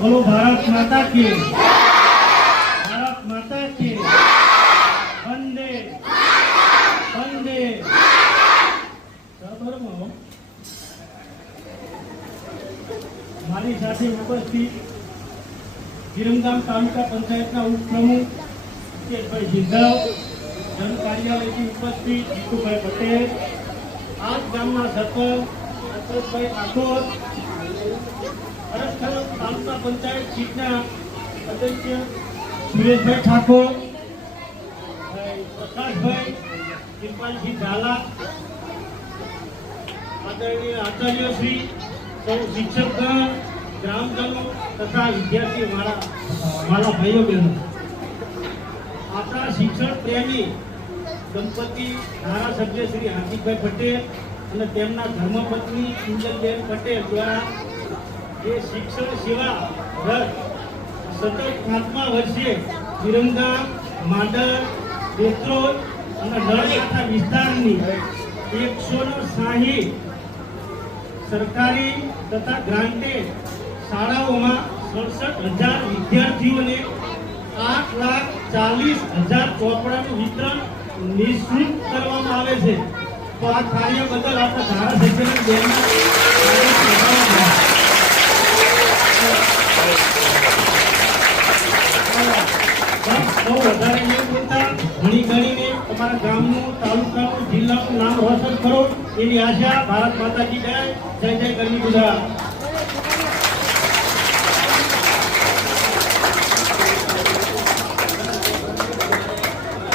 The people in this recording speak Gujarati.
बोलो भारत माता की, भारत माता की, वंदे वंदे। મારી સાથે ઉપસ્થિત વિરમગામ તાલુકા પંચાયતના ઉપપ્રમુખ મુકેશભાઈ સિંધવ, જન કાર્યાલયથી ઉપસ્થિત જીતુભાઈ પટેલ, આ ગામના સરપંચ સંતોષભાઈ ઠાકોર, અરસખેડ તાલુકા પંચાયત સીટના અધ્યક્ષ સુરેશભાઈ ઠાકોર, પ્રકાશભાઈ કિરપાલસિંહ ઝાલા, આદરણીય આચાર્યશ્રી, સૌ શિક્ષકગણ, ગ્રામજનો તથા વિદ્યાર્થી મારા ભાઈઓ બહેનો, આપણા શિક્ષણ પ્રેમી દંપતિ ધારાસભ્ય શ્રી હાર્દિકભાઈ પટેલ અને તેમના ધર્મપત્ની કિંજલબેન પટેલ દ્વારા જે શિક્ષણ સેવા રથ સતત 5મા વર્ષે વિરમગામ, માંડર, દેત્રોજ અને નળકાંઠા વિસ્તારની 160 સરકારી તથા ગ્રાન્ટેડ શાળાઓમાં 67,000 વિદ્યાર્થીઓને 8,40,000 ચોપડાનું વિતરણ નિઃશુલ્ક કરવામાં આવે છે। તો આ કાર્ય બદલ આપણા ધારાસભ્યને બેનના બહુ વધારે નહીં બોલતા, ઘણી ઘણીને તમારા ગામનું, તાલુકાનું, જિલ્લાનું નામ રોશન કરો એવી આશા। ભારત માતા કી જય, જય જય ગરવી ગુજરાત।